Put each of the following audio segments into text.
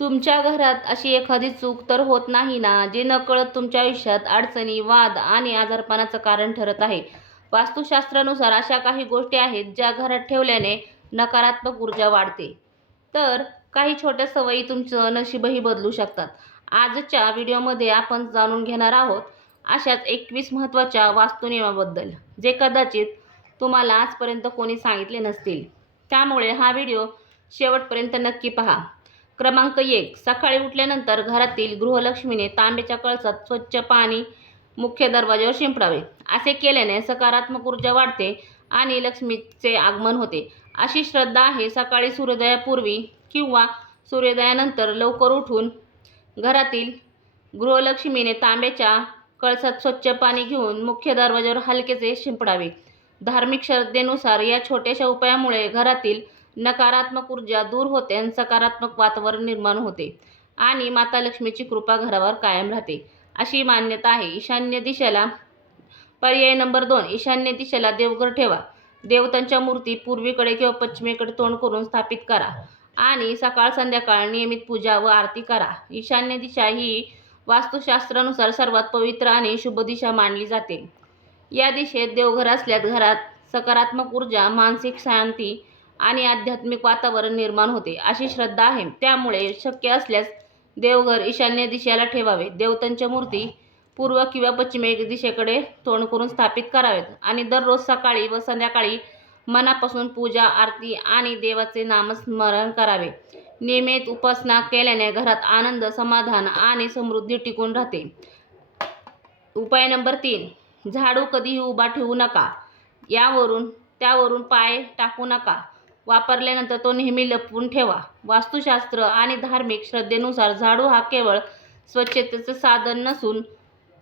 तुमच्या घरात अशी एखादी चूक तर होत नाही ना, जी नकळत तुमच्या आयुष्यात अडचणी, वाद आणि आजारपणाचं कारण ठरत आहे? वास्तुशास्त्रानुसार अशा काही गोष्टी आहेत, ज्या घरात ठेवल्याने नकारात्मक ऊर्जा वाढते. तर काही छोट्या सवयी तुमचं नशीबही बदलू शकतात. आजच्या व्हिडिओमध्ये आपण जाणून घेणार आहोत अशाच 21 महत्त्वाच्या वास्तुनियमाबद्दल, जे कदाचित तुम्हाला आजपर्यंत कोणी सांगितले नसतील. त्यामुळे हा व्हिडिओ शेवटपर्यंत नक्की पहा. क्रमांक 1. सकाळी उठल्यानंतर घरातील गृहलक्ष्मीने तांब्याच्या कळसात स्वच्छ पाणी मुख्य दरवाजावर शिंपडावे. असे केल्याने सकारात्मक ऊर्जा वाढते आणि लक्ष्मीचे आगमन होते, अशी श्रद्धा आहे. सकाळी सूर्योदयापूर्वी किंवा सूर्योदयानंतर लवकर उठून घरातील गृहलक्ष्मीने तांब्याच्या कळसात स्वच्छ पाणी घेऊन मुख्य दरवाजावर हलकेसे शिंपडावे. धार्मिक श्रद्धेनुसार या छोट्याशा उपायामुळे घरातील नकारात्मक ऊर्जा दूर होते आणि सकारात्मक वातावरण निर्माण होते आणि माता लक्ष्मीची कृपा घरावर कायम राहते, अशी मान्यता आहे. ईशान्य दिशेला पर्याय नंबर 2. ईशान्य दिशेला देवघर ठेवा. देवतांच्या मूर्ती पूर्वेकडे किंवा पश्चिमेकडे तोंड करून स्थापित करा आणि सकाळ संध्याकाळ नियमित पूजा व आरती करा. ईशान्य दिशा ही वास्तुशास्त्रानुसार सर्वात पवित्र आणि शुभ दिशा मानली जाते. या दिशेत देवघर असल्यास घरात सकारात्मक ऊर्जा, मानसिक शांती आणि आध्यात्मिक वातावरण निर्माण होते, अशी श्रद्धा आहे. त्यामुळे शक्य असल्यास देवघर ईशान्य दिशेला ठेवावे. देवतांच्या मूर्ती पूर्व किंवा पश्चिम दिशेकडे तोंड करून स्थापित करावेत आणि दररोज सकाळी व संध्याकाळी मनापासून पूजा, आरती आणि देवाचे नामस्मरण करावे. नियमित उपासना केल्याने घरात आनंद, समाधान आणि समृद्धी टिकून राहते. उपाय नंबर 3. झाडू कधीही उभा ठेवू नका. त्यावरून पाय टाकू नका. वापरल्यानंतर तो नेहमी लपवून ठेवा. वास्तुशास्त्र आणि धार्मिक श्रद्धेनुसार झाडू हा केवळ स्वच्छतेचं साधन नसून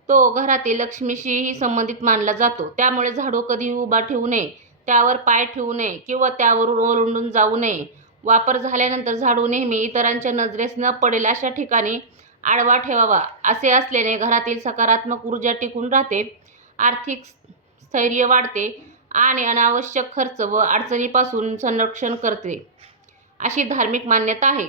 तो घरातील लक्ष्मीशीही संबंधित मानला जातो. त्यामुळे झाडू कधीही उभा ठेवू नये, त्यावर पाय ठेवू नये किंवा त्यावरून ओलांडून जाऊ नये. वापर झाल्यानंतर झाडू नेहमी इतरांच्या नजरेस न पडेल अशा ठिकाणी आडवा ठेवावा. असे असल्याने घरातील सकारात्मक ऊर्जा टिकून राहते, आर्थिक स्थैर्य वाढते आणि अनावश्यक खर्च व अडचणीपासून संरक्षण करते, अशी धार्मिक मान्यता आहे.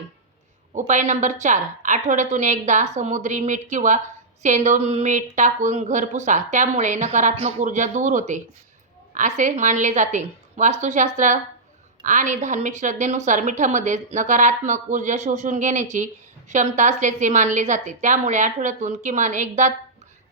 उपाय नंबर 4. आठवड्यातून एकदा समुद्री मीठ किंवा सेंधव मीठ टाकून घर पुसा. त्यामुळे नकारात्मक ऊर्जा दूर होते, असे मानले जाते. वास्तुशास्त्र आणि धार्मिक श्रद्धेनुसार मिठामध्ये नकारात्मक ऊर्जा शोषून घेण्याची क्षमता असल्याचे मानले जाते. त्यामुळे आठवड्यातून किमान एकदा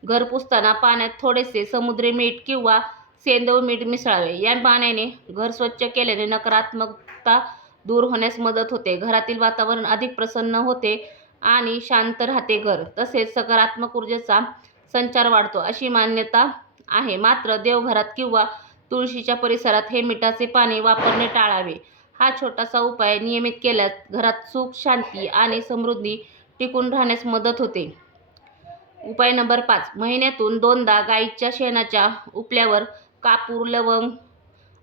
घर पुसताना पाण्यात थोडेसे समुद्री मीठ किंवा सेंधव मीठ मिसळावे. या पाण्याने घर स्वच्छ केल्याने नकारात्मकता दूर होण्यास मदत होते, घरातील वातावरण अधिक प्रसन्न होते आणि शांत राहते. घर तसेच सकारात्मक ऊर्जेचा संचार वाढतो, अशी मान्यता आहे. मात्र देवघरात किंवा तुळशीच्या परिसरात हे मिठाचे पाणी वापरणे टाळावे. हा छोटासा उपाय नियमित केल्यास घरात सुख, शांती आणि समृद्धी टिकून राहण्यास मदत होते. उपाय नंबर 5. महिन्यातून 2दा गाईच्या शेणाच्या उपल्यावर कापूर, लवंग,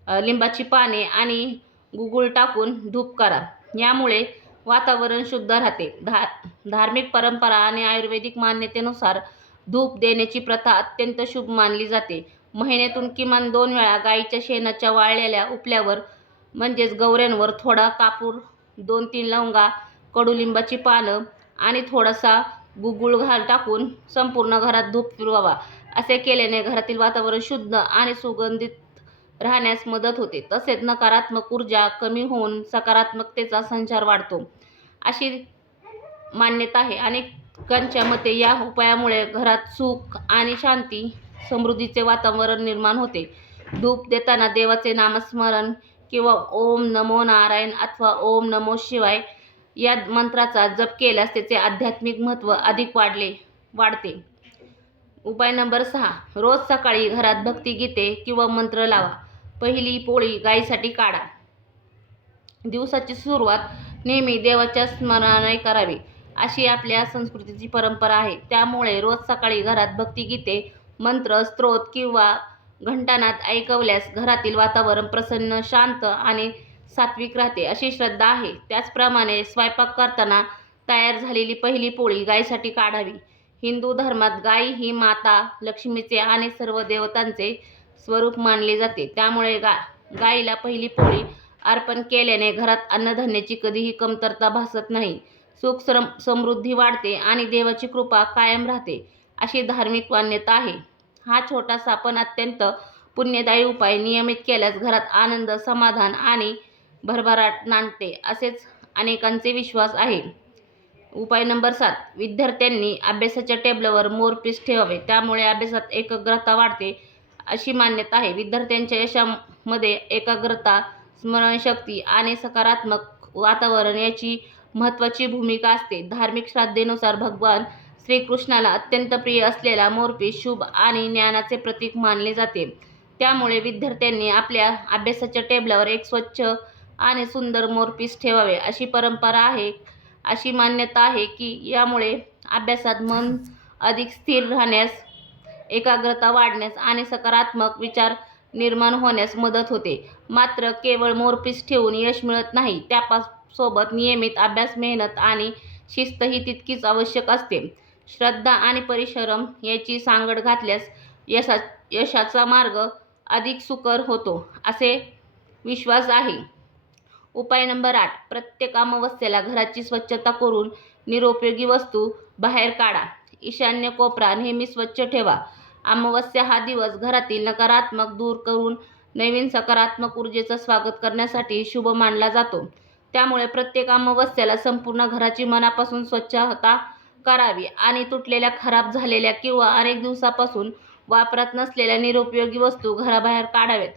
लिंबाची पाने आणि गुगुळ टाकून धूप करा. यामुळे वातावरण शुद्ध राहते. धार्मिक परंपरा आणि आयुर्वेदिक मान्यतेनुसार धूप देण्याची प्रथा अत्यंत शुभ मानली जाते. महिन्यातून किमान 2 वेळा गाईच्या शेणाच्या वाळलेल्या उपल्यावर म्हणजेच गवऱ्यांवर थोडा कापूर, 2-3 लवंगा, कडुलिंबाची पानं आणि थोडासा गुगुळ टाकून संपूर्ण घरात धूप फिरवावा. असे केल्याने घरातील वातावरण शुद्ध आणि सुगंधित राहण्यास मदत होते. तसेच नकारात्मक ऊर्जा कमी होऊन सकारात्मकतेचा संचार वाढतो, अशी मान्यता आहे. अनेकांच्या मते या उपायामुळे घरात सुख आणि शांती, समृद्धीचे वातावरण निर्माण होते. धूप देताना देवाचे नामस्मरण किंवा ओम नमो नारायण अथवा ओम नमो शिवाय या मंत्राचा जप केल्यास त्याचे आध्यात्मिक महत्त्व अधिक वाढते. उपाय नंबर 6. रोज सकाळी घरात भक्तिगीते किंवा मंत्र लावा. पहिली पोळी गायीसाठी काढा. दिवसाची सुरुवात नेहमी देवाच्या स्मरणाने करावी, अशी आपल्या संस्कृतीची परंपरा आहे. त्यामुळे रोज सकाळी घरात भक्तिगीते, मंत्र, स्तोत्र किंवा घंटानाद ऐकवल्यास घरातील वातावरण प्रसन्न, शांत आणि सात्विक राहते, अशी श्रद्धा आहे. त्याचप्रमाणे स्वयंपाक करताना तयार झालेली पहिली पोळी गायीसाठी काढावी. हिंदू धर्मात गाय ही माता लक्ष्मीचे आणि सर्व देवतांचे स्वरूप मानले जाते. त्यामुळे गायीला पहिली पोळी अर्पण केल्याने घरात अन्नधान्याची कधीही कमतरता भासत नाही. सुख समृद्धी वाढते आणि देवाची कृपा कायम राहते, अशी धार्मिक मान्यता आहे. हा छोटासा पण अत्यंत पुण्यदायी उपाय नियमित केल्यास घरात आनंद, समाधान आणि भरभराट नांदते, असेच अनेकांचे विश्वास आहे. उपाय नंबर 7. विद्यार्थ्यांनी अभ्यासाच्या टेबलावर मोरपीस ठेवावे, त्यामुळे अभ्यासात एकाग्रता वाढते, अशी मान्यता आहे. विद्यार्थ्यांच्या यशामध्ये एकाग्रता, स्मरणशक्ती आणि सकारात्मक वातावरण याची महत्त्वाची भूमिका असते. धार्मिक श्रद्धेनुसार भगवान श्रीकृष्णाला अत्यंत प्रिय असलेला मोरपीस शुभ आणि ज्ञानाचे प्रतीक मानले जाते. त्यामुळे विद्यार्थ्यांनी आपल्या अभ्यासाच्या टेबलावर एक स्वच्छ आणि सुंदर मोरपीस ठेवावे, अशी परंपरा आहे. अशी मान्यता आहे की यामुळे अभ्यासात मन अधिक स्थिर राहण्यास, एकाग्रता वाढण्यास आणि सकारात्मक विचार निर्माण होण्यास मदत होते. मात्र केवळ मोरपीस ठेवून यश मिळत नाही, त्यासोबत नियमित अभ्यास, मेहनत आणि शिस्त ही तितकीच आवश्यक असते. श्रद्धा आणि परिश्रम याची सांगड घातल्यास यशाचा मार्ग अधिक सुकर होतो, असे विश्वास आहे. उपाय नंबर 8. प्रत्येक अमावस्येला घराची स्वच्छता करून निरुपयोगी वस्तू बाहेर काढा. ईशान्य कोपरा नेहमी स्वच्छ ठेवा. अमावस्या हा दिवस घरातील नकारात्मक दूर करून नवीन सकारात्मक ऊर्जेचं स्वागत करण्यासाठी शुभ मानला जातो. त्यामुळे प्रत्येक अमावस्येला संपूर्ण घराची मनापासून स्वच्छता करावी आणि तुटलेल्या, खराब झालेल्या किंवा अनेक दिवसापासून वापरात नसलेल्या निरुपयोगी वस्तू घराबाहेर काढाव्यात.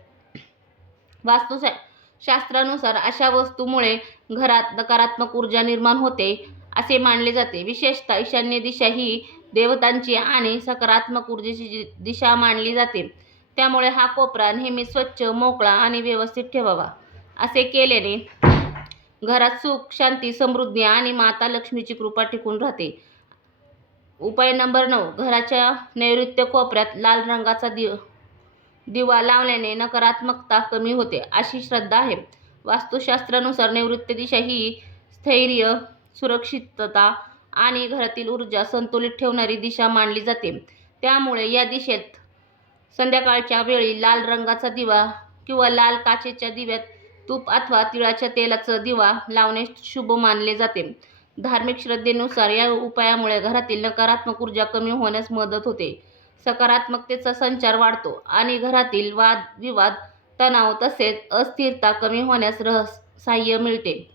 वास्तुशास्त्रानुसार अशा वस्तूमुळे घरात नकारात्मक ऊर्जा निर्माण होते, असे मानले जाते. विशेषतः ईशान्य दिशा ही देवतांची आणि सकारात्मक ऊर्जेची दिशा मानली जाते. त्यामुळे हा कोपरा नेहमी स्वच्छ, मोकळा आणि व्यवस्थित ठेवावा. असे केल्याने घरात सुख, शांती, समृद्धी आणि माता लक्ष्मीची कृपा टिकून राहते. उपाय नंबर 9. घराच्या नैऋत्य कोपऱ्यात लाल रंगाचा दिवा लावल्याने नकारात्मकता कमी होते, अशी श्रद्धा आहे. वास्तुशास्त्रानुसार नैऋत्य दिशा ही स्थैर्य, सुरक्षितता आणि घरातील ऊर्जा संतुलित ठेवणारी दिशा मानली जाते. त्यामुळे या दिशेत संध्याकाळच्या वेळी लाल रंगाचा दिवा किंवा लाल काचेच्या दिव्यात तूप अथवा तिळाच्या तेलाचा दिवा लावणे शुभ मानले जाते. धार्मिक श्रद्धेनुसार या उपायामुळे घरातील नकारात्मक ऊर्जा कमी होण्यास मदत होते, सकारात्मकतेचा संचार वाढतो आणि घरातील वाद-विवाद, तणाव तसेच अस्थिरता कमी होण्यास सहाय्य मिळते.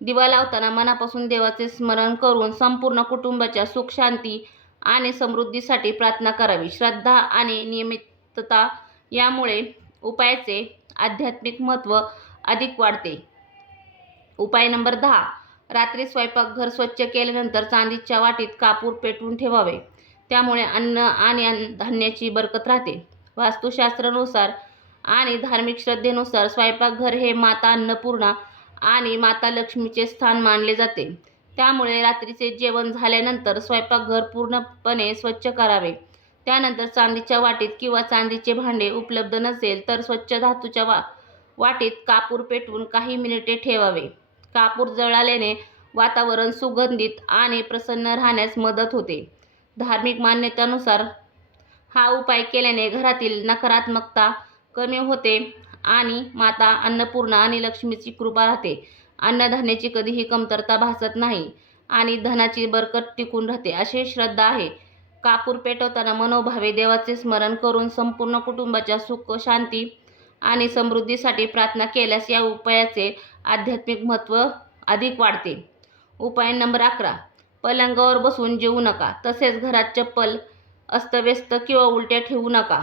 दिवा लावताना मनापासून देवाचे स्मरण करून संपूर्ण कुटुंबाच्या सुख, शांती आणि समृद्धीसाठी प्रार्थना करावी. श्रद्धा आणि नियमितता यामुळे उपायाचे आध्यात्मिक महत्त्व अधिक वाढते. उपाय नंबर 10. रात्री स्वयंपाकघर स्वच्छ केल्यानंतर चांदीच्या वाटीत कापूर पेटवून ठेवावे, त्यामुळे अन्न आणि धान्याची बरकत राहते. वास्तुशास्त्रानुसार आणि धार्मिक श्रद्धेनुसार स्वयंपाकघर हे माता अन्नपूर्णा आणि माता लक्ष्मीचे स्थान मानले जाते. त्यामुळे रात्रीचे जेवण झाल्यानंतर स्वयंपाकघर पूर्णपणे स्वच्छ करावे. त्यानंतर चांदीच्या वाटीत किंवा चांदीचे भांडे उपलब्ध नसेल तर स्वच्छ धातूच्या वाटीत कापूर पेटवून काही मिनिटे ठेवावे. कापूर जळाल्याने वातावरण सुगंधित आणि प्रसन्न राहण्यास मदत होते. धार्मिक मान्यतेनुसार हा उपाय केल्याने घरातील नकारात्मकता कमी होते आणि माता अन्नपूर्णा आणि लक्ष्मीची कृपा राहते. अन्नधान्याची कधीही कमतरता भासत नाही आणि धनाची बरकत टिकून राहते, अशी श्रद्धा आहे. कापूर पेटवताना मनोभावे देवाचे स्मरण करून संपूर्ण कुटुंबाच्या सुख, शांती आणि समृद्धीसाठी प्रार्थना केल्यास या उपायाचे आध्यात्मिक महत्त्व अधिक वाढते. उपाय नंबर 11. पलंगावर बसून जेवू नका. तसेच घरात चप्पल अस्तव्यस्त किंवा उलट्या ठेवू नका.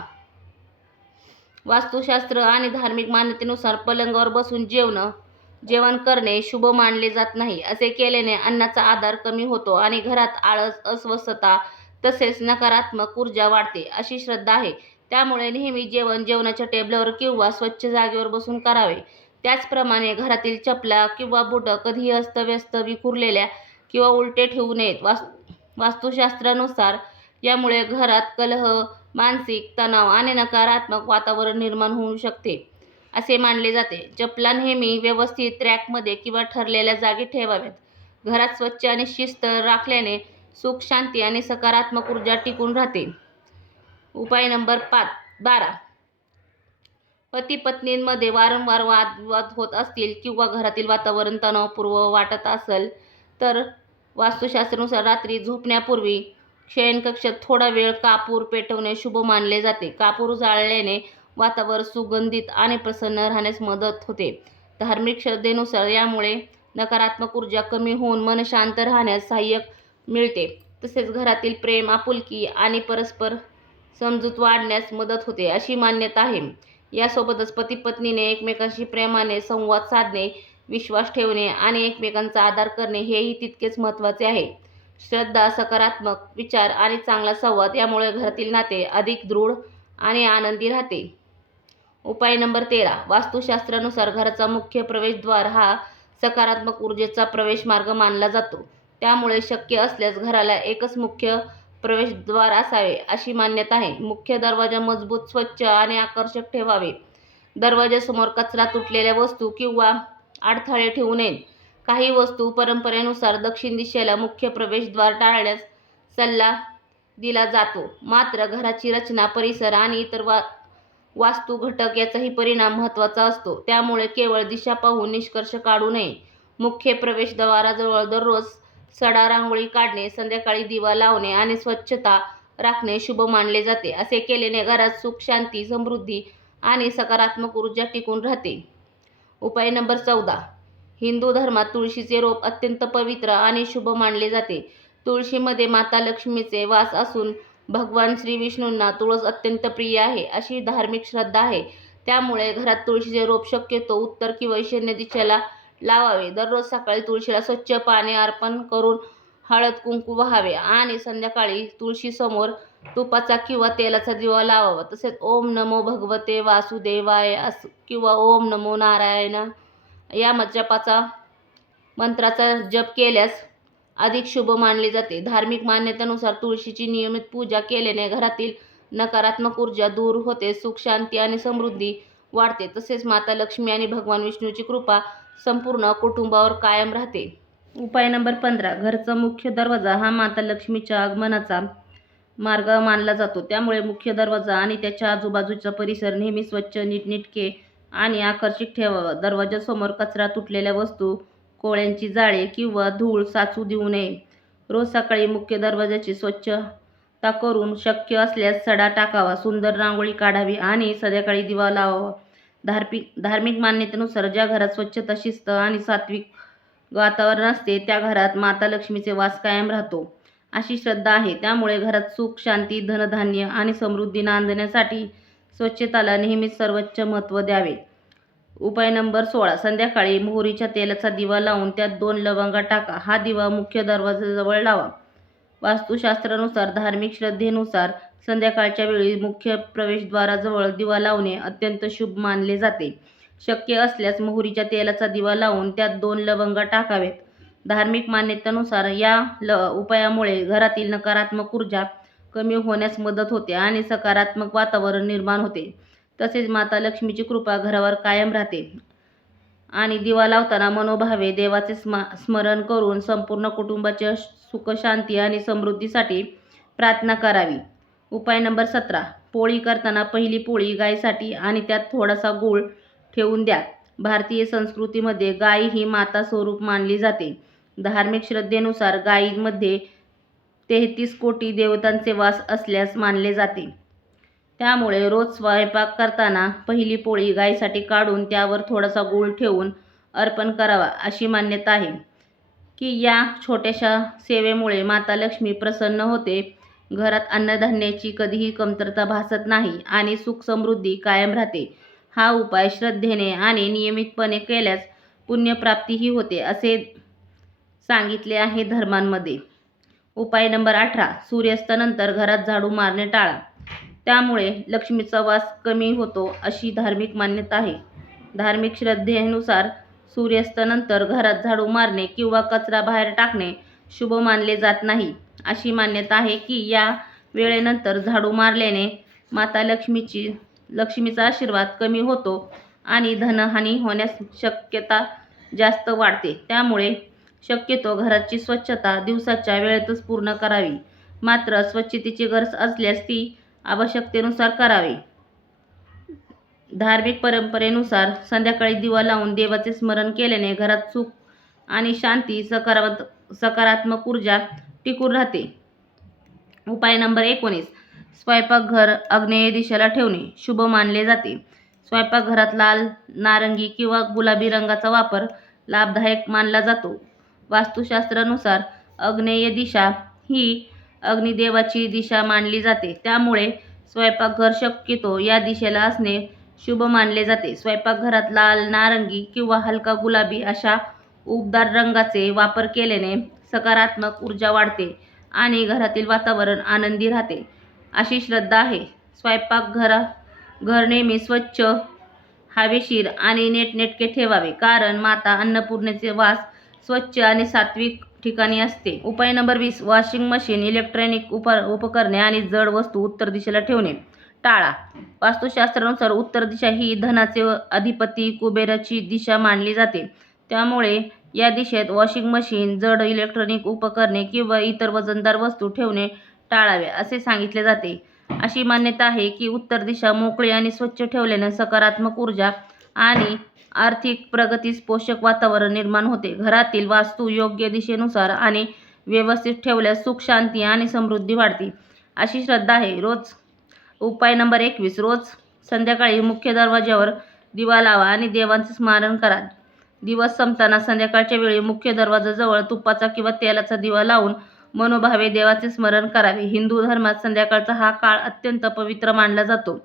वास्तुशास्त्र आणि धार्मिक मान्यतेनुसार पलंगावर बसून जेवण करणे शुभ मानले जात नाही. असे केल्याने अन्नाचा आधार कमी होतो आणि घरात आळस, अस्वस्थता तसेच नकारात्मक ऊर्जा वाढते, अशी श्रद्धा आहे. त्यामुळे नेहमी जेवण जेवणाच्या टेबलावर किंवा स्वच्छ जागेवर बसून करावे. त्याचप्रमाणे घरातील चपला किंवा बुटं कधीही अस्तव्यस्त, विखुरलेल्या किंवा उलटे ठेवू नयेत. वास्तुशास्त्रानुसार यामुळे घरात कलह, मानसिक तणाव आणि नकारात्मक वातावरण निर्माण होऊ शकते, असे मानले जाते. चपला नेहमी व्यवस्थित रॅकमध्ये किंवा ठरलेल्या जागी ठेवाव्यात. घरात स्वच्छ आणि शिस्त राखल्याने सुख, शांती आणि सकारात्मक ऊर्जा टिकून राहते. उपाय नंबर 12. पती-पत्नींमध्ये वारंवार वादविवाद होत असतील किंवा घरातील वातावरण तणावपूर्ण वाटत असेल तर वास्तुशास्त्रानुसार रात्री झोपण्यापूर्वी शयनकक्षात थोडा वेळ कापूर पेटवणे शुभ मानले जाते. कापूर जाळल्याने वातावरण सुगंधित आणि प्रसन्न राहण्यास मदत होते. धार्मिक श्रद्धेनुसार यामुळे नकारात्मक ऊर्जा कमी होऊन मन शांत राहण्यास सहाय्य मिळते. तसेच घरातील प्रेम, आपुलकी आणि परस्पर समजूत वाढण्यास मदत होते अशी मान्यता आहे. यासोबतच पती-पत्नीने एकमेकांशी प्रेमाने संवाद साधणे, विश्वास ठेवणे आणि एकमेकांचा आदर करणे हेही तितकेच महत्त्वाचे आहे. श्रद्धा, सकारात्मक विचार आणि चांगला संवाद यामुळे घरातील नाते अधिक दृढ आणि आनंदी राहते. उपाय नंबर 13. वास्तुशास्त्रानुसार घराचा मुख्य प्रवेशद्वार हा सकारात्मक ऊर्जेचा प्रवेश मार्ग मानला जातो. त्यामुळे शक्य असल्यास घराला एकच मुख्य प्रवेशद्वार असावे अशी मान्यता आहे. मुख्य दरवाजा मजबूत, स्वच्छ आणि आकर्षक ठेवावे. दरवाजासमोर कचरा, तुटलेल्या वस्तू किंवा अडथळे ठेवू नयेत. काही वस्तू परंपरेनुसार दक्षिण दिशेला मुख्य प्रवेशद्वार टाळण्यास सल्ला दिला जातो. मात्र घराची रचना, परिसर आणि इतर वास्तू घटक याचाही परिणाम महत्त्वाचा असतो. त्यामुळे केवळ दिशा पाहून निष्कर्ष काढू नये. मुख्य प्रवेशद्वाराजवळ दररोज सडा रांगोळी काढणे, संध्याकाळी दिवा लावणे आणि स्वच्छता राखणे शुभ मानले जाते. असे केल्याने घरात सुख, शांती, समृद्धी आणि सकारात्मक ऊर्जा टिकून राहते. उपाय नंबर 14. हिंदू धर्मात तुळशीचे रोप अत्यंत पवित्र आणि शुभ मानले जाते. तुळशीमध्ये माता लक्ष्मीचे वास असून भगवान श्री विष्णूंना तुळस अत्यंत प्रिय आहे अशी धार्मिक श्रद्धा आहे. त्यामुळे घरात तुळशीचे रोप शक्यतो उत्तर किंवा ईशान्य दिशेला लावावे. दररोज सकाळी तुळशीला स्वच्छ पाणी अर्पण करून हळद कुंकू वाहावे आणि संध्याकाळी तुळशीसमोर तुपाचा किंवा तेलाचा दिवा लावावा. तसेच ओम नमो भगवते वासुदेवाय किंवा ओम नमो नारायण या जपाचा मंत्राचा जप केल्यास अधिक शुभ मानले जाते. धार्मिक मान्यतेनुसार तुळशीची नियमित पूजा केल्याने घरातील नकारात्मक ऊर्जा दूर होते, सुख, शांती आणि समृद्धी वाढते. तसेच माता लक्ष्मी आणि भगवान विष्णूची कृपा संपूर्ण कुटुंबावर कायम राहते. उपाय नंबर 15. घरचा मुख्य दरवाजा हा माता लक्ष्मीच्या आगमनाचा मार्ग मानला जातो. त्यामुळे मुख्य दरवाजा आणि त्याच्या आजूबाजूचा परिसर नेहमी स्वच्छ, नीटनेटके आणि आकर्षक ठेवावा. दरवाजासमोर कचरा, तुटलेल्या वस्तू, कोळ्यांची जाळे किंवा धूळ साचू देऊ नये. रोज सकाळी मुख्य दरवाजाची स्वच्छता करून शक्य असल्यास सडा टाकावा, सुंदर रांगोळी काढावी आणि संध्याकाळी दिवा लावावा. धार्मिक मान्यतेनुसार ज्या घरात स्वच्छता, शिस्त आणि सात्विक वातावरण असते त्या घरात माता लक्ष्मीचे वास कायम राहतो अशी श्रद्धा आहे. त्यामुळे घरात सुख, शांती, धनधान्य आणि समृद्धी नांदण्यासाठी स्वच्छतेला नेहमीच सर्वोच्च महत्त्व द्यावे. उपाय नंबर 16. संध्याकाळी मोहरीच्या तेलाचा दिवा लावून त्यात 2 लवंगा टाका. हा दिवा मुख्य दरवाजाजवळ लावा. वास्तुशास्त्रानुसार धार्मिक श्रद्धेनुसार संध्याकाळच्या वेळी मुख्य प्रवेशद्वाराजवळ दिवा लावणे अत्यंत शुभ मानले जाते. शक्य असल्यास मोहरीच्या तेलाचा दिवा लावून त्यात 2 लवंगा टाकावेत. धार्मिक मान्यतेनुसार या उपायामुळे घरातील नकारात्मक ऊर्जा कमी होण्यास मदत होते आणि सकारात्मक वातावरण निर्माण होते. तसेच माता लक्ष्मीची कृपा घरावर कायम राहते. आणि दिवा लावताना मनोभावे देवाचे स्मरण करून संपूर्ण कुटुंबाच्या सुख, शांती आणि समृद्धीसाठी प्रार्थना करावी. उपाय नंबर 17. पोळी करताना पहिली पोळी गायीसाठी आणि त्यात थोडासा गूळ ठेवून द्या. भारतीय संस्कृतीमध्ये गाय ही माता स्वरूप मानली जाते. धार्मिक श्रद्धेनुसार गायीमध्ये 33 कोटी देवतांचे वास असल्यास मानले जाते. त्यामुळे रोज स्वयंपाक करताना पहिली पोळी गायीसाठी काढून त्यावर थोडासा गूळ ठेवून अर्पण करावा अशी मान्यता आहे की या छोट्याशा सेवेमुळे माता लक्ष्मी प्रसन्न होते. घरात अन्नधान्याची कधीही कमतरता भासत नाही आणि सुख, समृद्धी कायम राहते. हा उपाय श्रद्धेने आणि नियमितपणे केल्यास पुण्यप्राप्तीही होते असे सांगितले आहे धर्मांमध्ये. उपाय नंबर 18. सूर्यास्तानंतर घरात झाडू मारणे टाळा. त्यामुळे लक्ष्मीचा वास कमी होतो अशी धार्मिक मान्यता आहे. धार्मिक श्रद्धेनुसार सूर्यास्तानंतर घरात झाडू मारणे किंवा कचरा बाहेर टाकणे शुभ मानले जात नाही. अशी मान्यता आहे की या वेळेनंतर झाडू मारल्याने माता लक्ष्मीचा आशीर्वाद कमी होतो आणि धनहानी होण्यास शक्यता जास्त वाढते. त्यामुळे शक्यतो घराची स्वच्छता दिवसाच्या वेळेतच पूर्ण करावी. मात्र स्वच्छतेची गरज असल्यास ती आवश्यकतेनुसार करावी. धार्मिक परंपरेनुसार संध्याकाळी दिवा लावून देवाचे स्मरण केल्याने घरात सुख आणि शांती, सकारात्मक ऊर्जा टिकून राहते. उपाय नंबर 19. स्वयंपाकघर आग्नेय दिशेला ठेवणे शुभ मानले जाते. स्वयंपाकघरात लाल, नारंगी किंवा गुलाबी रंगाचा वापर लाभदायक मानला जातो. वास्तुशास्त्रानुसार आग्नेय दिशा ही अग्निदेवाची दिशा मानली जाते. त्यामुळे स्वयंपाकघर शक्यतो या दिशेला असणे शुभ मानले जाते. स्वयंपाकघरात लाल, नारंगी किंवा हलका गुलाबी अशा उबदार रंगाचे वापर केल्याने सकारात्मक ऊर्जा वाढते आणि घरातील वातावरण आनंदी राहते, अशी श्रद्धा आहे. घर नेहमी स्वच्छ, हवेशीर आणि नीटनेटके ठेवावे, कारण माता अन्नपूर्णेचे वास स्वच्छ आणि सात्विक ठिकाणी असते. उपाय नंबर 20. वॉशिंग मशीन, इलेक्ट्रॉनिक उपकरणे आणि जड वस्तू उत्तर दिशेला ठेवणे टाळा. वास्तुशास्त्रानुसार उत्तर दिशा ही धनाचे अधिपती कुबेराची दिशा मानली जाते. त्यामुळे या दिशेत वॉशिंग मशीन, जड इलेक्ट्रॉनिक उपकरणे किंवा इतर वजनदार वस्तू ठेवणे टाळावे असे सांगितले जाते. अशी मान्यता आहे की उत्तर दिशा मोकळी आणि स्वच्छ ठेवल्याने सकारात्मक ऊर्जा आणि आर्थिक प्रगतीस पोषक वातावरण निर्माण होते. घरातील वास्तू योग्य दिशेनुसार आणि व्यवस्थित ठेवल्यास सुख, शांती आणि समृद्धी वाढते, अशी श्रद्धा आहे. उपाय नंबर 21. रोज संध्याकाळी मुख्य दरवाज्यावर दिवा लावा आणि देवांचे स्मरण करा. दिवस संपताना संध्याकाळच्या वेळी मुख्य दरवाजाजवळ तुपाचा किंवा तेलाचा दिवा लावून मनोभावे देवाचे स्मरण करावे. हिंदू धर्मात संध्याकाळचा हा काळ अत्यंत पवित्र मानला जातो.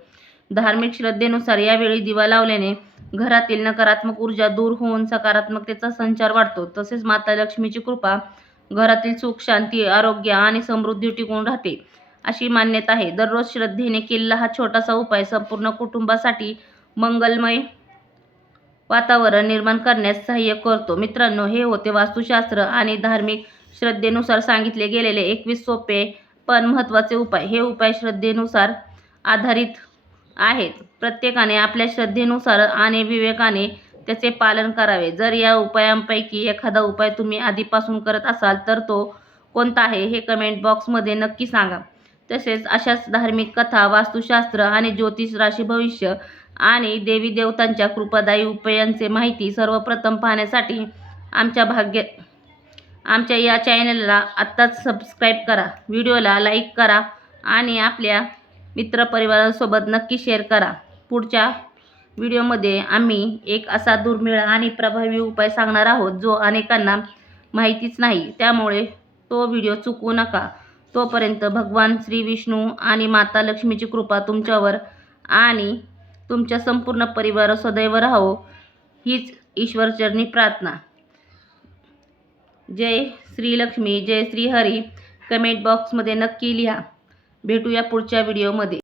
धार्मिक श्रद्धेनुसार यावेळी दिवा लावल्याने घरातील नकारात्मक ऊर्जा दूर होऊन सकारात्मकतेचा संचार वाढतो. तसेच माता लक्ष्मीची कृपा घरातील सुख, शांती, आरोग्य आणि समृद्धी टिकून राहते, अशी मान्यता आहे. दररोज श्रद्धेने केलेला हा छोटासा उपाय संपूर्ण कुटुंबासाठी मंगलमय वातावरण निर्माण करण्यास सहाय्य करतो. मित्रांनो, हे होते वास्तुशास्त्र आणि धार्मिक श्रद्धेनुसार सांगितले गेलेले 21 सोपे पण महत्त्वाचे उपाय. हे उपाय श्रद्धेनुसार आधारित आहेत. प्रत्येकाने आपल्या श्रद्धेनुसार आणि विवेकाने त्याचे पालन करावे. जर या उपायांपैकी एखादा उपाय तुम्ही आधीपासून करत असाल तर तो कोणता आहे हे कमेंट बॉक्समध्ये नक्की सांगा. तसेच अशाच धार्मिक कथा, वास्तुशास्त्र आणि ज्योतिष, राशी भविष्य आणि देवी देवतांच्या कृपादायी उपायांचे माहिती सर्वप्रथम पाहण्यासाठी आमच्या या चॅनलला आत्ताच सबस्क्राईब करा. व्हिडिओला लाईक करा आणि आपल्या मित्रपरिवारासोबत नक्की शेअर करा. पुढच्या व्हिडिओमध्ये आम्ही एक असा दुर्मिळ आणि प्रभावी उपाय सांगणार आहोत जो अनेकांना माहितीच नाही, त्यामुळे तो व्हिडिओ चुकवू नका. तोपर्यंत भगवान श्री विष्णू आणि माता लक्ष्मीची कृपा तुमच्यावर आणि तुमच्या संपूर्ण परिवार सदैव राहो, हीच ईश्वरचरणी प्रार्थना. जय श्री लक्ष्मी, जय श्री हरी कमेंट बॉक्समध्ये नक्की लिहा. भेटूया पुढच्या व्हिडिओमध्ये.